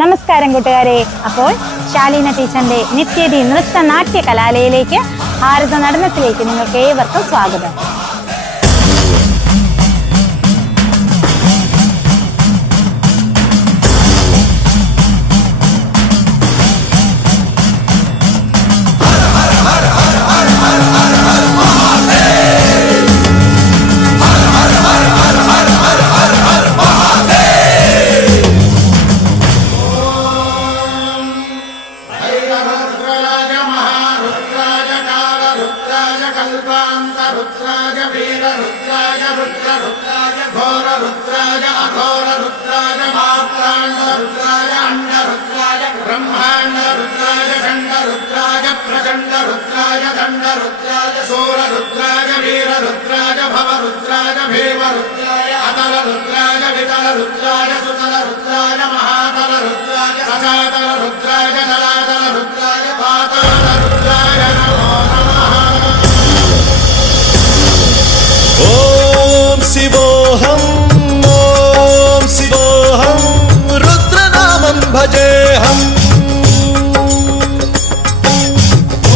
നമസ്കാരം കൂട്ടുകാരെ. അപ്പോൾ ശാലീന ടീച്ചറിന്റെ നിത്യതി നൃത്ത നാട്യ കലാലയയിലേക്ക് ഭാരത നടനത്തിലേക്ക് നിങ്ങൾക്ക് ഏവർക്കും സ്വാഗതം. ఓం శివోహం ఓం శివోహం రుద్రనామం భజేహం.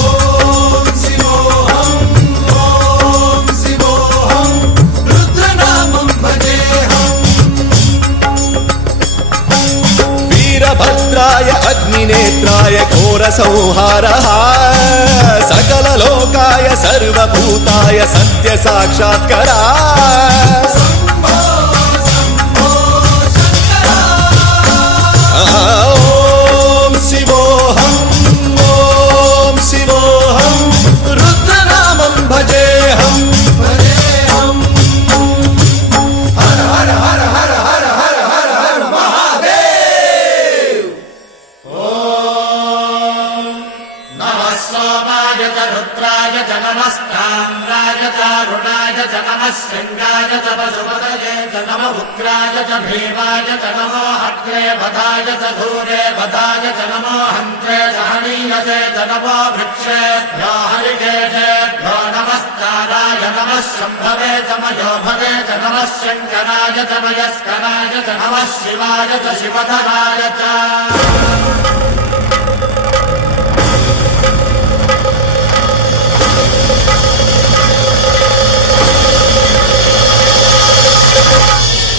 ఓం శివోహం ఓం శివోహం రుద్రనామం భజేహం. వీరభద్రాయ అగ్నినేత్రాయ ఘోర సంహారః సకల లోకాయ సర్వభూతాయ సత్య సాక్షాత్కరా. ఓం శివోహం ఓం శివోహం రుద్రనామం భజేహం భజేహం. హర హర హర హర హర హర హర హర మహాదేవ్. ఓం నమః సోమాయ చ రుద్రాయ చ నమస్తామ్రాయ చ అరుణాయ చ నమః శృంగాయ చ పశుపతయే చ నమః ఉగ్రాయ చ భీమాయ చ నమో అగ్రే వధాయ చ ధూరే వధాయ చ నమో హంత్రే చ హనీయసే చ నమో వృక్షేభ్యో హరికేశేభ్యో నమస్తారాయ నమః శంభవే చ మయోభవే చ నమః శంకరాయ చ మయస్కరాయ చ నమః శివాయ చ శివధరాయ చ.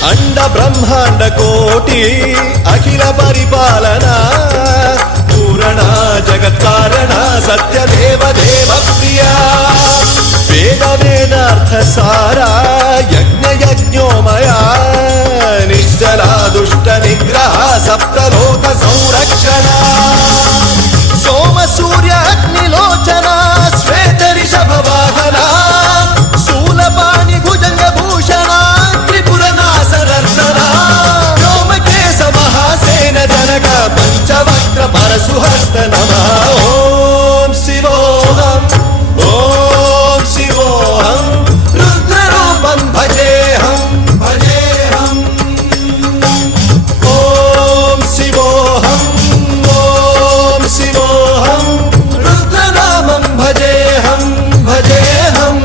అండ బ్రహ్మాండ కోటి అఖిల పరిపాలన పూరణ జగత్కారణ సత్యదేవ దేవ ప్రియ వేద వేదార్థ సారా యజ్ఞ యజ్ఞోమయ నిశ్చలా దుష్ట నిగ్రహ సప్తలోక సంరక్షణ సోమ సూర్య అగ్నిలోచన శ్వేత రిషభ వాహన శూలపాణి భుజంగ భూషణ వ్యోమకేశ మహాసేన జనక పంచవక్ర పరశుహస్త నమః. ఓం శివోహం ఓం శివోహం రుద్రరూపం భజేహం భజేహం. ఓం శివోహం ఓం శివోహం రుద్రనామం భజేహం భజేహం.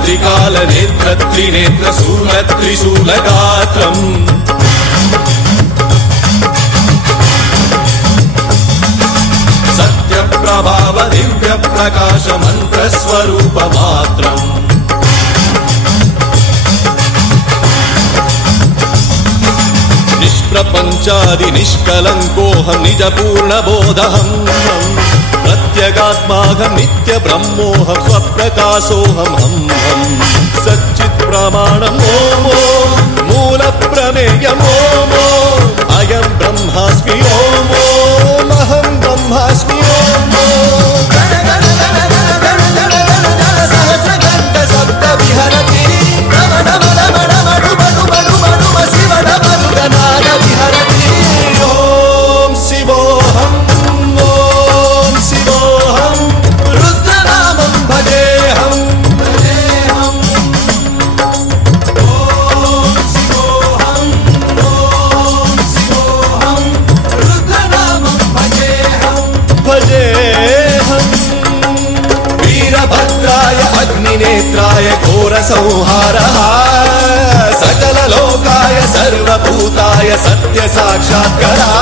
త్రికాల నేత్ర త్రినేత్ర శూల త్రిశూలగాత్రం సత్య ప్రభావ దివ్య ప్రకాశ మంత్ర స్వరూప మాత్రం నిష్ప్రపంచాది నిష్కలంకోహం నిజ పూర్ణ బోధహం. ప్రత్య प्रत्यगात्माहं नित्य ब्रह्मोऽहं स्वप्रकाशोऽहं हं हं सच्चित् प्रमाणम् ओम ओम मूल प्रमेयम् ओम ओम अयं ब्रह्मास्मि ओम ओम अहं ब्रह्मास्मि ओम ओम सहस्रघण्ट शब्द विहरति विहरति ओम शिवोऽहम् ओम शिवोऽहम् रुद्रनामं भजेऽहम् ओम शिवोऽहम् रुद्रनामं भजेऽहम् वीरभद्राय अग्निनेत्राय घोरसंहारः सकललोकाय सर्वभूताय सत्यसाक्षात्कारः